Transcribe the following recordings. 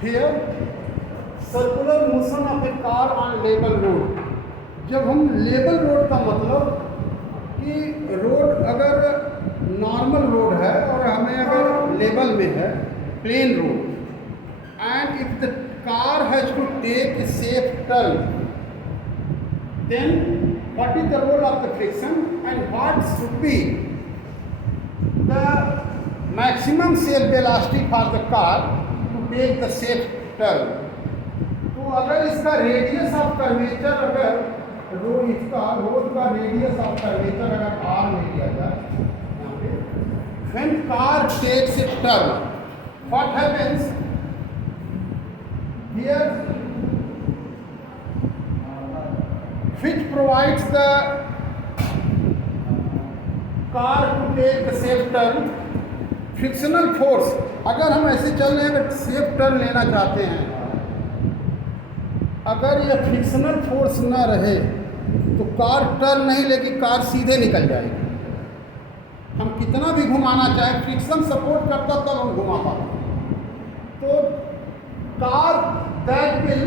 Here, circular motion of a car on level road. जब हम label road का मतलब कि रोड अगर नॉर्मल रोड है और हमें अगर लेवल में है, plain road, and if the car has to take a safe turn, then what is the role of the friction and what should be the maximum safe velocity for the car to take the safe turn. तो अगर इसका radius of curvature अगर रोड का radius of curvature अगर r ले लिया जाए यहाँ पे, when car takes a turn, what happens here, which provides the car to take the safe turn, frictional force. अगर हम ऐसे चल रहे हैं, अगर सेफ टर्न लेना चाहते हैं, अगर यह फ्रिक्शनल फोर्स ना रहे तो कार टर्न नहीं लेगी, कार सीधे निकल जाएगी. हम कितना भी घुमाना चाहे, फ्रिक्शन सपोर्ट करता तब हम घुमा पाते. तो car that will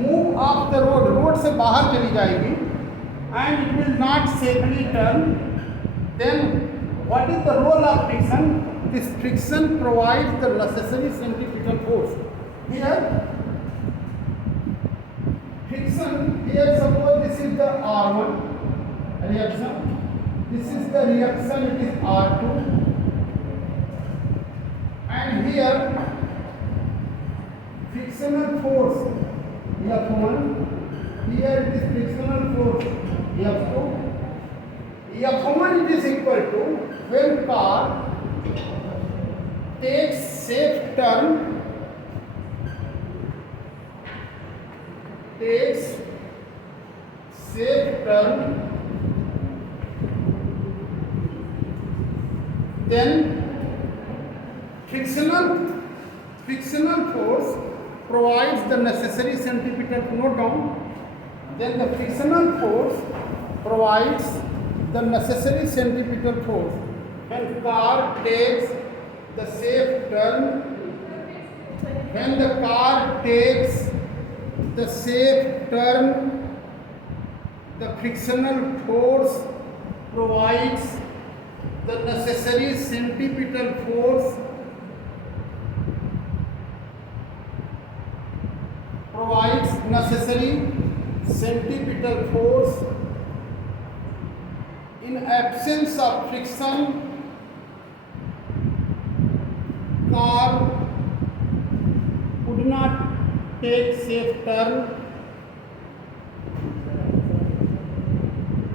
move off the road, road से बाहर चली जाएगी, and it will not safely turn. Then what is the role of friction? This friction provides the necessary centripetal force. Here, friction, here suppose this is the R1 reaction, this is the reaction, it is R2, and here frictional force F1, here it is frictional force F2. F1 it is equal to when car takes safe turn, then frictional force provides the necessary centripetal force. Note down. Then the frictional force provides the necessary centripetal force when car takes the safe turn. When the car takes the safe turn, the frictional force provides the necessary centripetal force, in absence of friction, car could not take safe turn.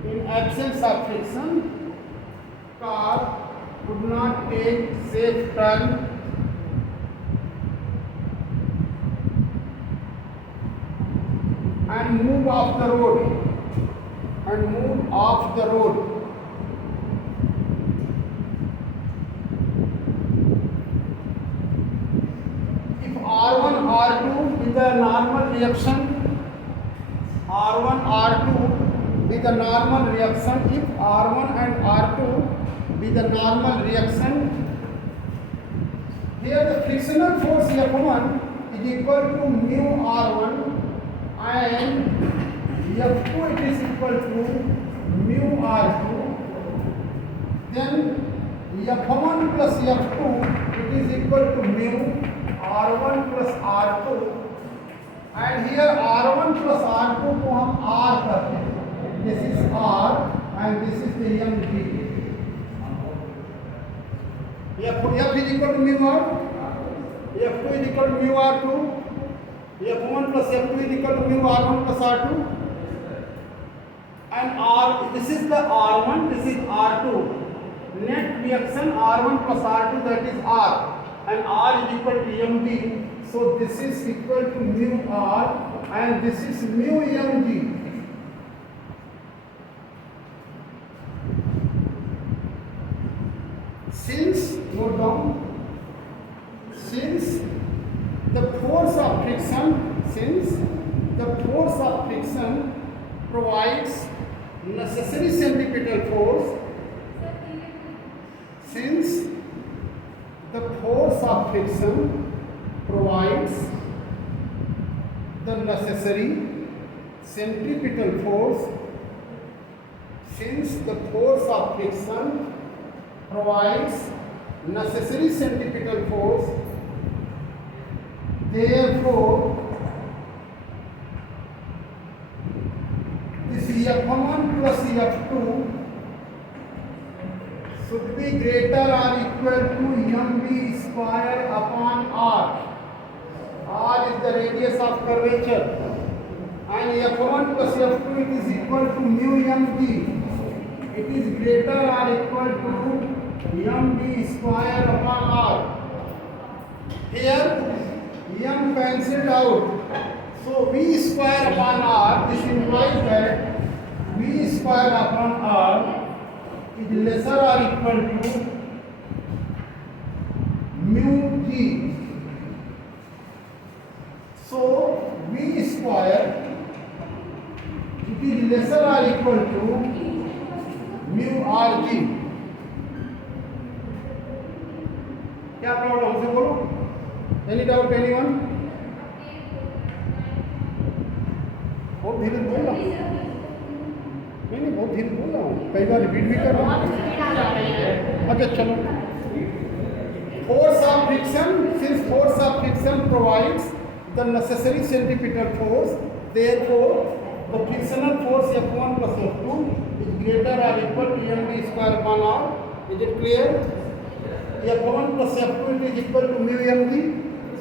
In absence of friction, car could not take safe turn. And move off the road. R1, R2 with the normal reaction, R1, R2 with the normal reaction, if R1 and R2 with the normal reaction, here the frictional force F1 is equal to mu R1 and F2 it is equal to mu R2, then F1 plus F2 it is equal to mu R1 plus R2, and here R1 plus R2 को हम R करते हैं. This is R and this is the mg. F is equal to mu R, F2 is equal to mu R2, F1 plus F2 is equal to mu R1 plus R2, and R, this is the R1, this is R2. Net reaction R1 plus R2, that is R. And R is equal to mg, so this is equal to mu R and this is mu mg. Since, note down, since the force of friction provides necessary centripetal force, since the force of friction provides the necessary centripetal force. Since the force of friction provides necessary centripetal force, therefore this F1 plus F2 should be greater or equal to mv square upon r. R is the radius of curvature, and F1 plus F2 it is equal to mu mv. It is greater or equal to mv square upon r. Here m cancelled out, so v square upon r, this implies that v square upon r is lesser or equal to mu g. So v square it is lesser or equal to mu rg. क्या प्रॉब्लम हमसे बोलो? Any doubt anyone? बहुत धीरे बोल रहा हूँ, नहीं बहुत धीरे बोल रहा हूँ, कई बार रिपीट भी कर रहा हूँ। अच्छा चलो, force of friction, since force of friction provides the necessary centripetal force, therefore the frictional force F1 plus F2 is greater or equal to mv square upon r. Is it clear? F1 plus F2 it is equal to mu mg,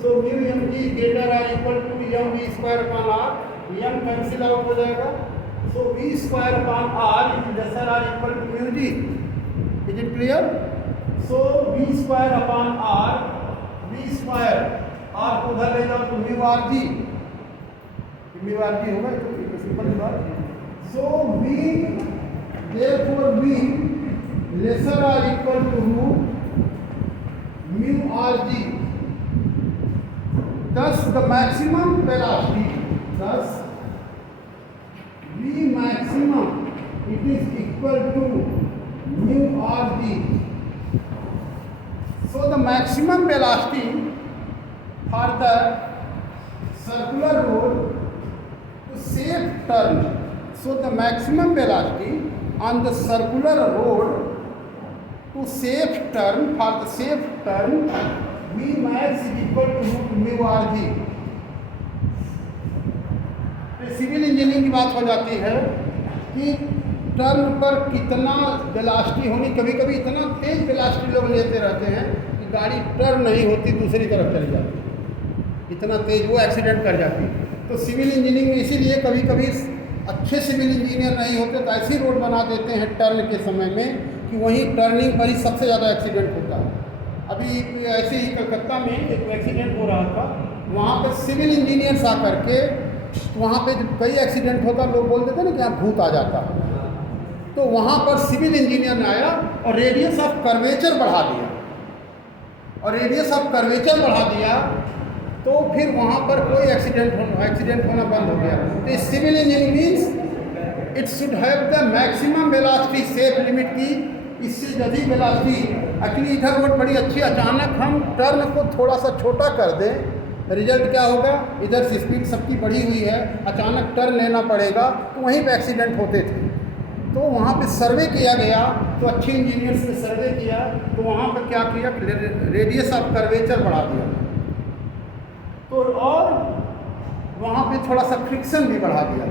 so mu mg is greater or equal to mv square upon r. m cancel out हो जाएगा, so v square upon r is lesser or equal to mu g. Is it clear? So v square upon r, v square r को उधर ले जाओ तो mu rg, mu rg होगा, तो सिंपल बात. So v, therefore v lesser or equal to mu rg. Thus the maximum velocity, thus v maximum it is equal to mu rg. So the maximum velocity for the circular road to safe turn, so the maximum velocity on the circular road to safe turn, for the safe turn, v max is equal to mu rg. Civil engineering की बात हो जाती है कि टर्न पर कितना वेलोसिटी होनी, कभी कभी इतना तेज वेलोसिटी लोग लेते रहते हैं कि गाड़ी टर्न नहीं होती, दूसरी तरफ चली जाती है, इतना तेज वो एक्सीडेंट कर जाती है. तो सिविल इंजीनियरिंग में इसीलिए कभी कभी अच्छे सिविल इंजीनियर नहीं होते तो ऐसी रोड बना देते हैं टर्न के समय में कि वहीं टर्निंग पर ही सबसे ज़्यादा एक्सीडेंट होता है. अभी ऐसे ही कलकत्ता में एक एक्सीडेंट हो रहा था, वहाँ पर सिविल इंजीनियर्स आ करके, तो वहाँ पे जब कई एक्सीडेंट होता लोग बोलते थे ना कि यहाँ भूत आ जाता है, तो वहाँ पर सिविल इंजीनियर ने आया और रेडियस ऑफ कर्वेचर बढ़ा दिया, और रेडियस ऑफ कर्वेचर बढ़ा दिया तो फिर वहाँ पर कोई एक्सीडेंट होना बंद हो गया. तो civil engineering means it should have the maximum velocity safe limit की, इससे अधिक वेलोसिटी. एक्चुअली इधर रोड बड़ी अच्छी, अचानक हम टर्न को थोड़ा सा छोटा कर दें, रिजल्ट क्या होगा, इधर से स्पीड सबकी बढ़ी हुई है, अचानक टर्न लेना पड़ेगा, तो वहीं पे एक्सीडेंट होते थे. तो वहाँ पे सर्वे किया गया, तो अच्छे इंजीनियर्स ने सर्वे किया, तो वहाँ पर क्या किया, रेडियस ऑफ कर्वेचर बढ़ा दिया, तो और वहाँ पे थोड़ा सा फ्रिक्शन भी बढ़ा दिया,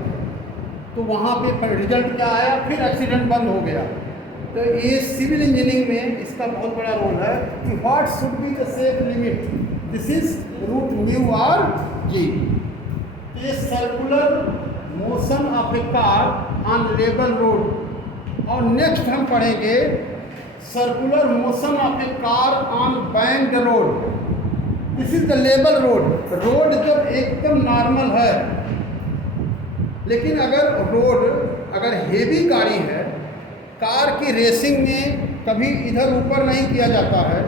तो वहाँ पे रिजल्ट क्या आया, फिर एक्सीडेंट बंद हो गया. तो ये सिविल इंजीनियरिंग में इसका बहुत बड़ा रोल है कि what should be the safe limit, this is root mu r g. ये circular motion of a car on level road. और नेक्स्ट हम पढ़ेंगे circular motion of a car on banked road. This is the level road. Road जब एकदम नॉर्मल है, लेकिन अगर हेवी गाड़ी है, कार की रेसिंग में कभी इधर ऊपर नहीं किया जाता है,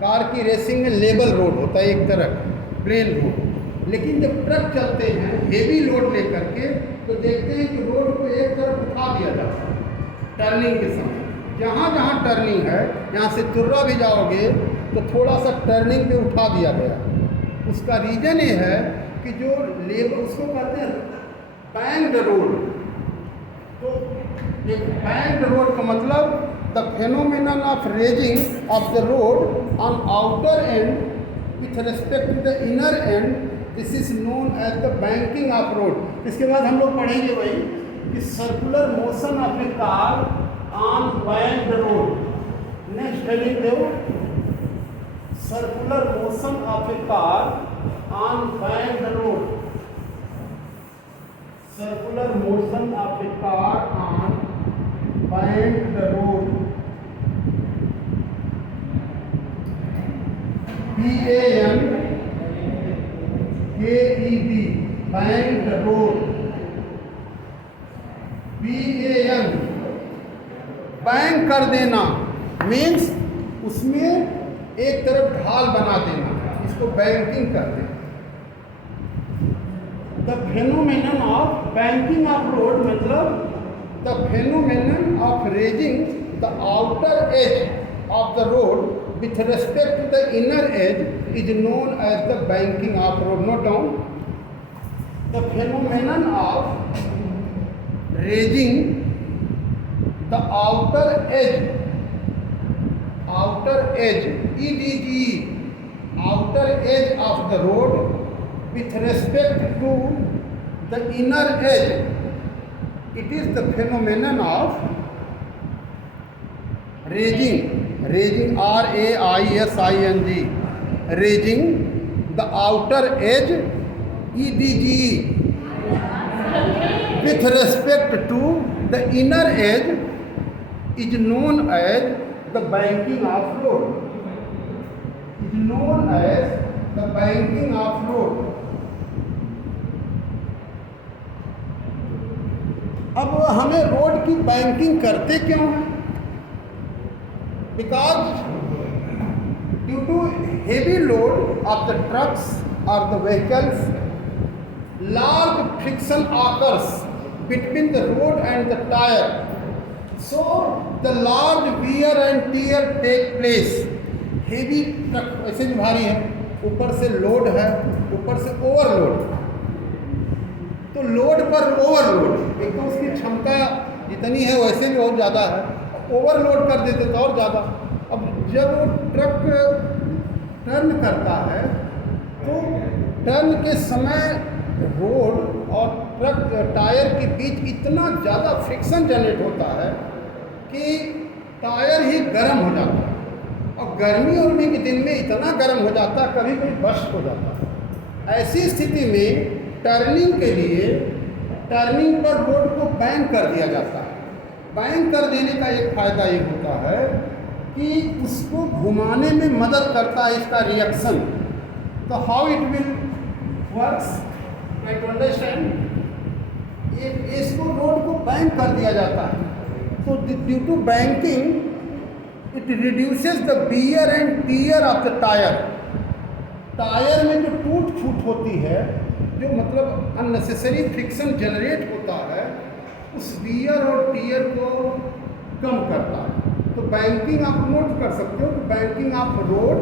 कार की रेसिंग में लेवल रोड होता है, एक तरफ प्लेन रोड. लेकिन जब ट्रक चलते हैं हेवी लोड लेकर के, तो देखते हैं कि रोड को एक तरफ उठा दिया जाता है टर्निंग के समय. जहाँ जहाँ टर्निंग है, यहाँ से तुर्रा भी जाओगे तो थोड़ा सा टर्निंग पे उठा दिया गया। उसका रीज़न ये है कि जो लेबर, उसको कहते हैं बैंक्ड रोड। तो एक बैंक्ड रोड का मतलब the phenomenon of raising of the road on outer end with respect to the inner end, this is known as the banking of road. इसके बाद हम लोग पढ़ेंगे वही कि circular motion of a car on banked road. Next heading दो, circular motion of a car on banked road. Circular motion of a car on banked road. B-A-N-K-E-D, banked road. B-A-N, bank कर देना मीन्स उसमें एक तरफ ढाल बना देना, इसको बैंकिंग करते हैं। The phenomenon of banking of road मतलब the phenomenon of raising the outer edge of the road with respect to the inner edge is known as the banking of road. Note down, the phenomenon of raising the outer edge, EDGE, outer edge of the road with respect to the inner edge, it is the phenomenon of raising, R-A-I-S-I-N-G, raising the outer edge, EDGE, with respect to the inner edge is known as the banking of road. Is known as the banking of road. अब हमें रोड की बैंकिंग करते क्यों हैं? Because due to heavy load of the trucks और the vehicles, large friction occurs between the road and the tyre, so the large wear and tear take place. Heavy truck ऐसे भी भारी है, ऊपर से लोड है, ऊपर से ओवरलोड, तो लोड पर ओवरलोड, एक तो उसकी क्षमता जितनी है वैसे भी बहुत ज़्यादा है, ओवरलोड कर देते तो और ज़्यादा। अब जब वो ट्रक टर्न करता है तो टर्न के समय रोड और ट्रक टायर के बीच इतना ज़्यादा फ्रिक्शन जनरेट होता है कि टायर ही गर्म हो जाता है, और गर्मी उर्मी के दिन में इतना गर्म हो जाता है कभी कभी बस्ट हो जाता है। ऐसी स्थिति में टर्निंग के लिए टर्निंग पर रोड को बैंक कर दिया जाता है। बैंक कर देने का एक फ़ायदा ये होता है कि उसको घुमाने में मदद करता है इसका रिएक्शन। तो how it will works, I to understand, इसको रोड को बैंक कर दिया जाता है। तो due to banking it reduces the wear and tear of the tyre. Tyre में जो टूट फूट होती है, जो मतलब अननेसेसरी फ्रिक्शन जनरेट होता है, उस वियर और टियर को कम करता है। तो बैंकिंग आप नोट कर सकते हो कि banking of road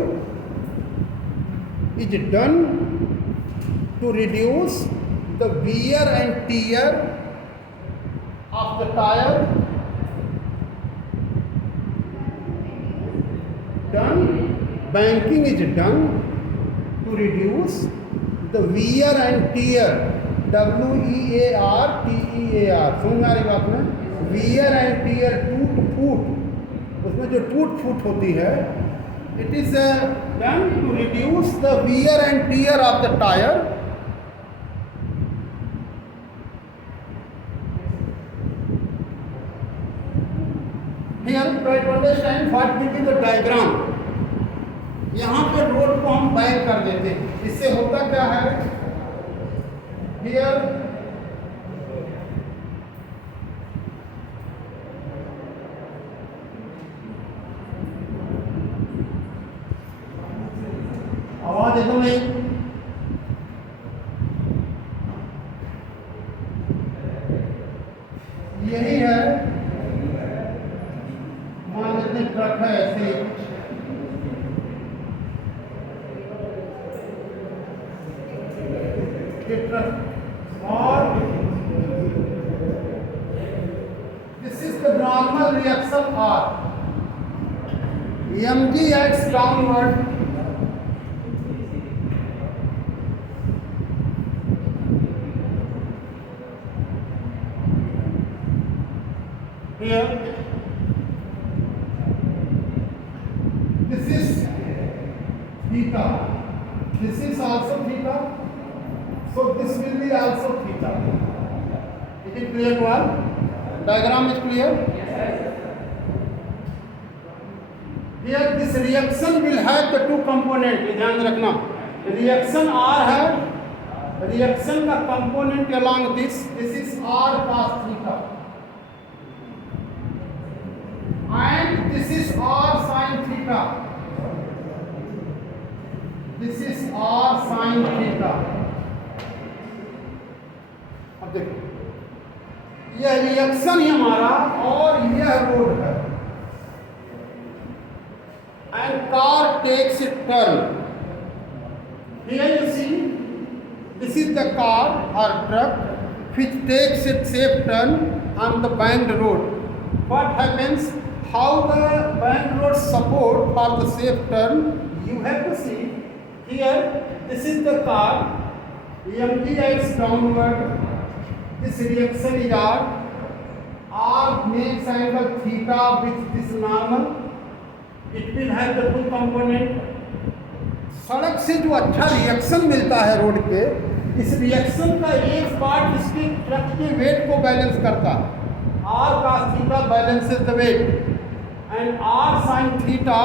is done to reduce the wear and tear of the tyre, done, banking is done to reduce the wear and tear, WEAR, समझ में आ रही बात में? wear and tear, टूट फूट, उसमें जो टूट फूट होती है, it is done to reduce the wear and tear of the tire. Here try to understand what will be the diagram. यहाँ पे रोड को हम बैंक कर देते हैं, इससे होता क्या है, हियर आवाज एकदम नहीं, यही है, मान लेते ट्रक है ऐसे, ये ट्रक और this is the normal reaction R mg acts downward here. This is theta. This is also theta. So this will be also theta. Is it clear to all? Diagram is clear? Here this reaction will have the two component. ध्यान रखना. Reaction R है. Reaction का component along this. This is R cos theta. And this is R sin theta. This is R sin theta. अब देखो यह रिएक्शन ही हमारा और यह रोड है and car takes a turn. Here you see this is the car or truck which takes a safe turn on the banked road. What happens? How the banked road support for the safe turn? You have to see here. This is the car. mg acts downward. This reaction is R. R makes angle theta with this normal. It will have the two component. सड़क से जो अच्छा रिएक्शन मिलता है रोड पे, इस रिएक्शन का एक पार्ट इसके ट्रक के वेट को बैलेंस करता है. R cos theta balances the weight and R sin theta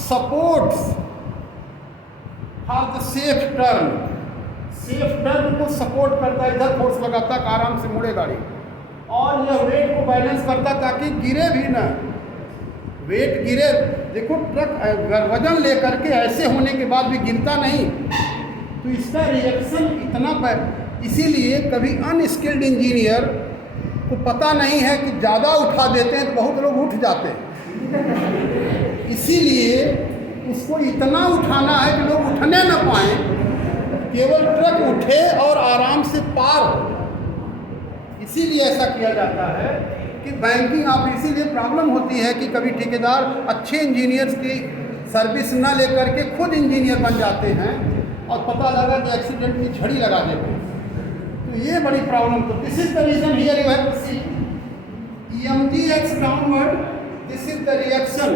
supports for the safe turn. Safe turn को सपोर्ट करता है, इधर फोर्स लगाता है आराम से मुड़े गाड़ी, और यह वेट को बैलेंस करता ताकि गिरे भी ना. वेट गिरे, देखो ट्रक वजन लेकर के ऐसे होने के बाद भी गिरता नहीं, तो इसका रिएक्शन इतना. इसीलिए कभी अनस्किल्ड इंजीनियर को पता नहीं है कि ज़्यादा उठा देते हैं तो बहुत लोग उठ जाते हैं. इसीलिए उसको इतना उठाना है कि लोग उठने न पाए, केवल ट्रक उठे और आराम से पार हो. इसीलिए ऐसा किया जाता है कि बैंकिंग आप, इसीलिए प्रॉब्लम होती है कि कभी ठेकेदार अच्छे इंजीनियर्स की सर्विस ना लेकर के खुद इंजीनियर बन जाते हैं और पता लगा कि एक्सीडेंट की झड़ी लगा देते हैं. तो ये बड़ी प्रॉब्लम. तो this is the reason here you have to see mg acts downward. This is the reaction.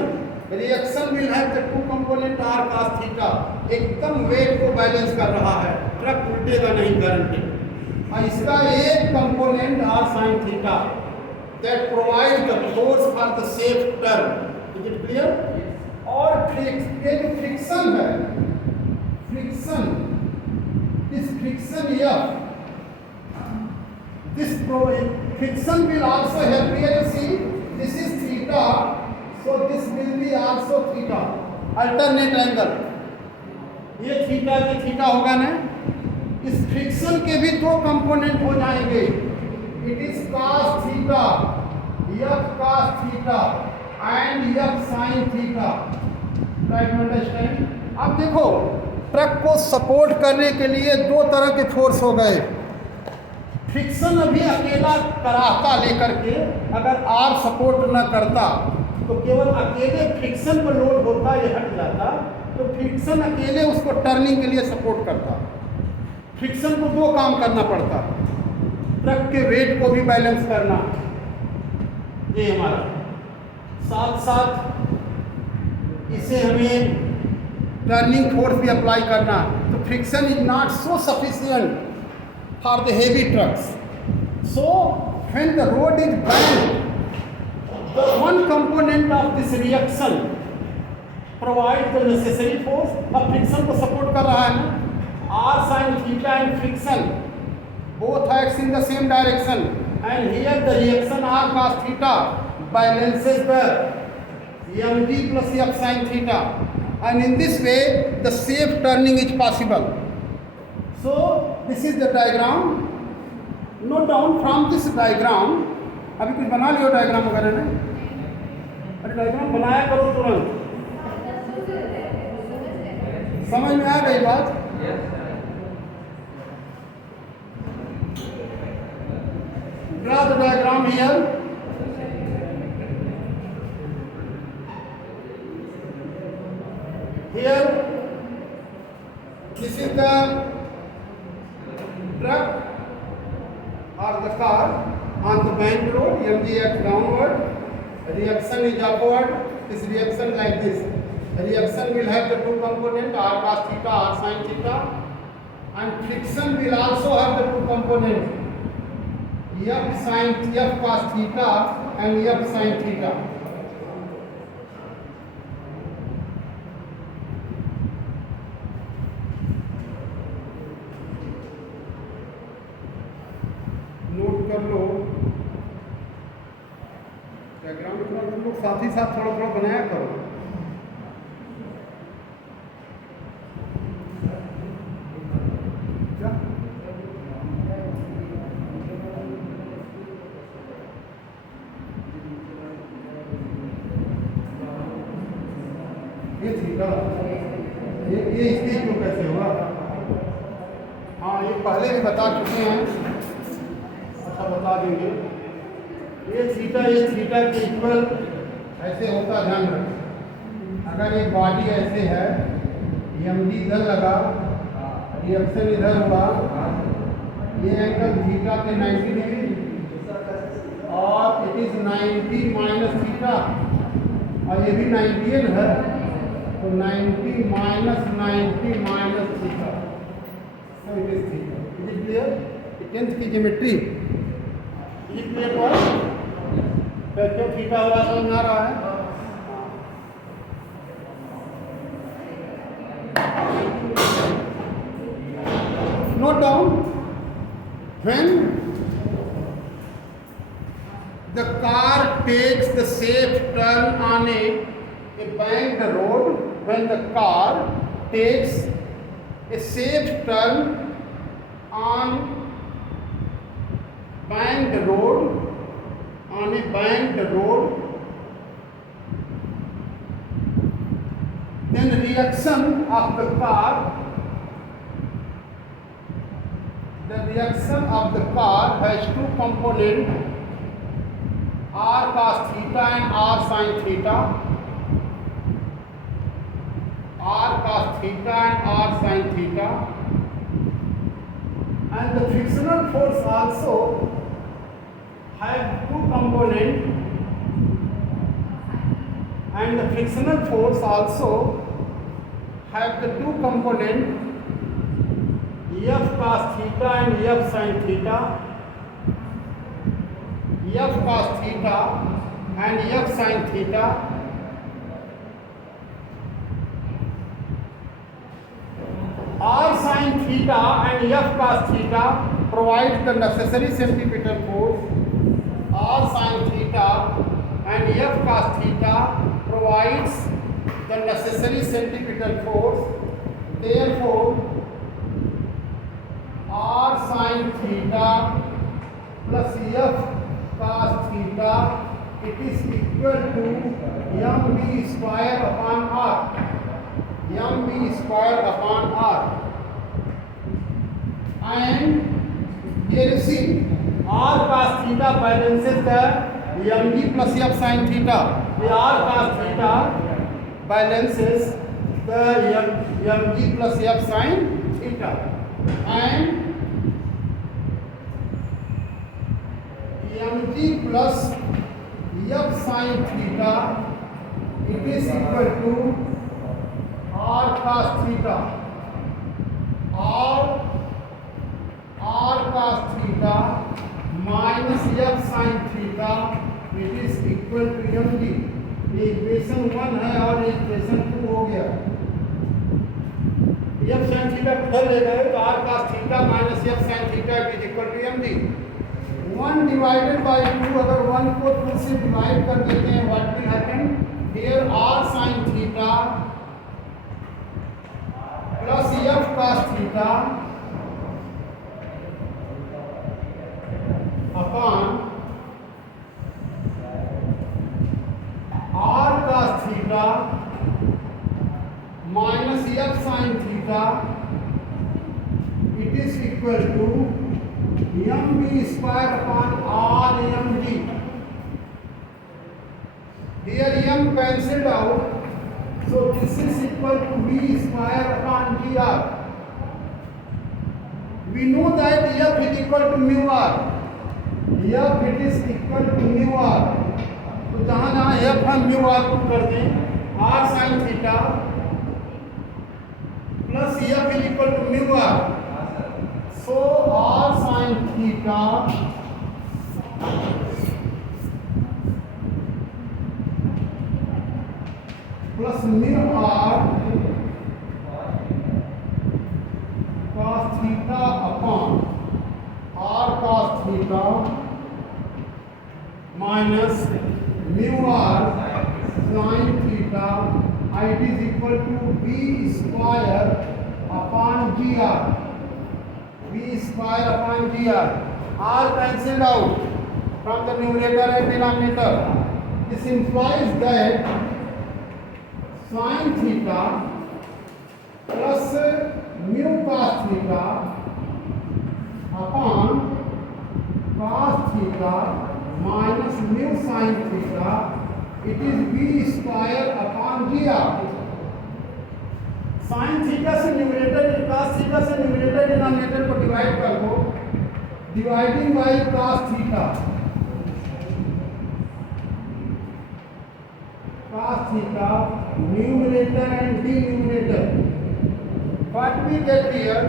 Reaction will have the two component R cos theta. एकदम वेट को बैलेंस कर रहा है, ट्रक उल्टेगा नहीं गारंटी. और इसका एक component R sin theta that provides the force for the safe turn. Is it clear? और ये जो फ्रिक्शन है, friction, this friction here, this friction will also help. Here you see this is theta, so this will be also theta, alternate angle. ये थीटा की थीटा होगा ना. इस फ्रिक्शन के भी दो कंपोनेंट हो जाएंगे. It is cos theta, f cos theta and f sin theta. Right, understand. अब देखो ट्रक को सपोर्ट करने के लिए दो तरह के फोर्स हो गए. फ्रिक्शन अभी अकेला कराहता लेकर के, अगर R सपोर्ट न करता तो केवल अकेले फ्रिक्शन पर लोड होता, ये हट जाता, तो फ्रिक्शन अकेले उसको टर्निंग के लिए सपोर्ट करता. फ्रिक्शन को दो काम करना पड़ता, ट्रक के वेट को भी बैलेंस करना, ये हमारा, साथ साथ इसे हमें टर्निंग फोर्स भी अप्लाई करना. तो friction is not so sufficient for the heavy trucks. So when the road is band, the one component of this reaction provides the necessary force. अब फ्रिक्शन को सपोर्ट कर रहा है ना. R sin theta and friction both acts in the same direction, and here the reaction R cos theta balances the mg plus f sin theta, and in this way the safe turning is possible. So this is the diagram. Note down from this diagram. अभी कुछ बना लियो डायग्राम वगैरह ने. अरे डायग्राम बनाया करो तुरंत. समझ में आ गई बात? diagram here. Here, this is the truck or the car on the main road, mgx downward, reaction is upward, this reaction like this. The reaction will have the two components, r cos theta, r sin theta, and friction will also have the two components, f cos theta and f sin theta. Note कर लो डायग्राम, तुम लोग साथ ही साथ थोड़ा थोड़ा बनाया करो। क्या ये थीटा, ये इसके क्यों कैसे हुआ? हाँ, ये पहले भी बता चुके हैं, बता देंगे। ये थीटा के इक्वल ऐसे होता, ध्यान रखें। अगर एक बॉडी ऐसे है, mg इधर लगा, रिएक्शन इधर हुआ, ये एंगल थीटा के 90 डिग्री और इट इज 90 माइनस थीटा, और ये भी 90 है, तो 90 minus theta, so it is theta. Is it clear? 10th की ज्योमेट्री क्लियर हुआ? क्यों थीटा हुआ समझ में आ रहा है? Note down, when the car takes the safe turn on a banked road, when the car takes a safe turn on banked road, then the reaction of the car has two components, r cos theta and r sin theta, and the frictional force also have two components, f cos theta and f sin theta, r sin theta and f cos theta provide the necessary centripetal force. R sin theta and f cos theta provides the necessary centripetal force. Therefore, r sin theta plus f cos theta, it is equal to mv square upon r. And here you see, r cos theta balances the mg plus f sin theta. The r cos theta balances the mg plus f sin theta, and mg plus f sin theta, it is equal to r cos theta, r cos theta minus f sin theta, it is equal to mg. ये इक्वेशन 1 है और इक्वेशन 2 हो गया। f sin theta किधर ले गए तो r cos theta minus f sin theta is equal to mg। 1 divided by 2, अगर 1 को 2 से डिवाइड कर देते हैं, what will happen? Here r sin theta plus f cos theta upon r cos theta minus f sin theta, it is equal to M V square upon R M G. Here m cancelled out, so this is equal to v square upon gr. We know that f is equal to mu r. f it is equal to mu r. तो जहाँ जहाँ f हम mu r put कर दें, r sin theta plus f is equal to mu r. So r sin theta plus mu r cos theta upon r cos theta minus mu r sin theta it is equal to v square upon gr. v square upon gr. r cancelled out from the numerator and denominator. This implies that sin theta plus mu cos theta upon cos theta minus mu sin theta, it is v square upon gr. sin theta से numerator cos theta से numerator denominator को डिवाइड कर दो, dividing by cos theta. cos theta, numerator and denominator. What we get here?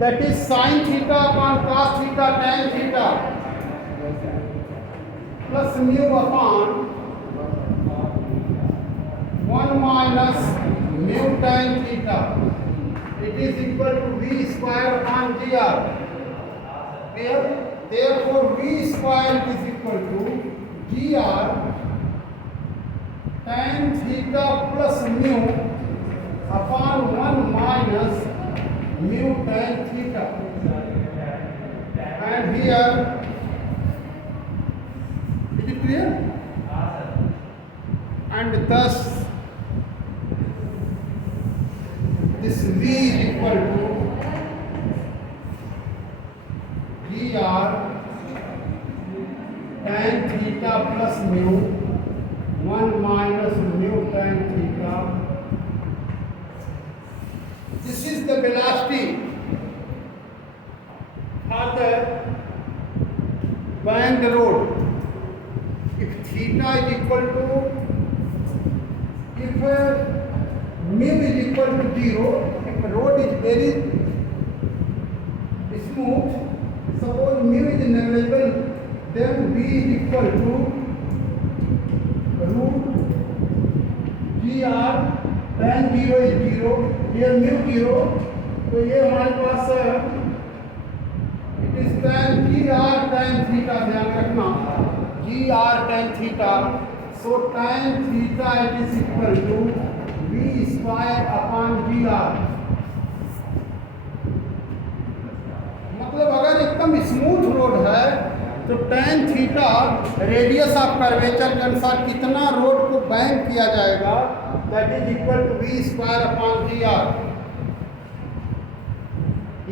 That is sin theta upon cos theta tan theta plus mu upon 1 minus mu tan theta. It is equal to v square upon gr. Therefore v square is equal to gr tan theta plus mu upon 1 minus mu tan theta. And here, is it clear? And thus this v is equal to gr tan theta plus mu 1 minus mu tan theta. This is the velocity for the banked road. If theta is equal to, if mu is equal to 0, if the road is very smooth, suppose mu is negligible, then v is equal to root gr tan 0 is 0, here mu 0, तो ये हमारे पास it is tan gr tan theta, ध्यान रखना gr tan theta. So tan theta it is equal to v square upon gr. मतलब अगर एकदम smooth road है तो tan theta radius of curvature के अनुसार कितना रोड को बैंक किया जाएगा, that is equal to v square upon gr.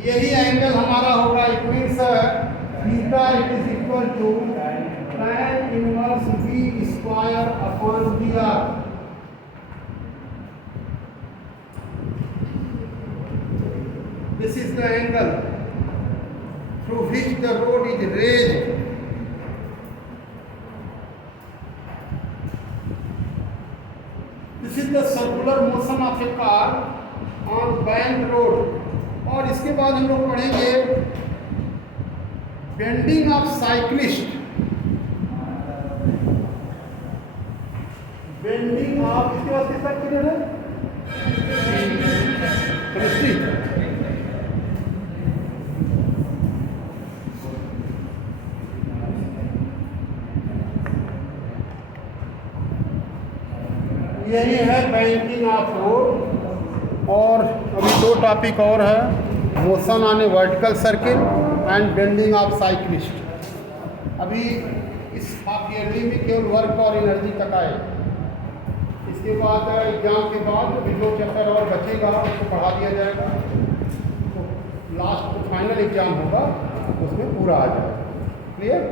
यही एंगल हमारा होगा. It means theta it is equal to tan inverse v square upon gr. This is the angle through which the road is raised. This is the circular motion of a car on banked road. और इसके बाद हम लोग पढ़ेंगे bending of cyclist. Bending of, इसके बाद किसका पीरियड है? केमिस्ट्री. यही है बैंकिंग ऑफ रोड. और अभी दो टॉपिक और है, motion on A vertical circle and bending of cyclist. अभी इस हाफ ईयरली में केवल वर्क और एनर्जी तक आए. इसके बाद एग्ज़ाम के बाद भी जो चैप्टर और बचेगा उसको पढ़ा दिया जाएगा, तो लास्ट फाइनल एग्ज़ाम होगा उसमें पूरा आ जाएगा। क्लियर?